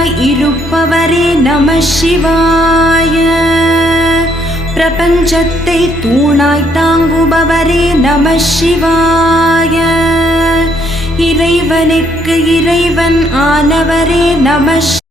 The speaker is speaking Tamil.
நிலையாய் இருப்பவரே நம சிவாய. பிரபஞ்சத்தை தூணாய் தாங்குபவரே நம சிவாய. இறைவனுக்கு இறைவன் ஆனவரே நம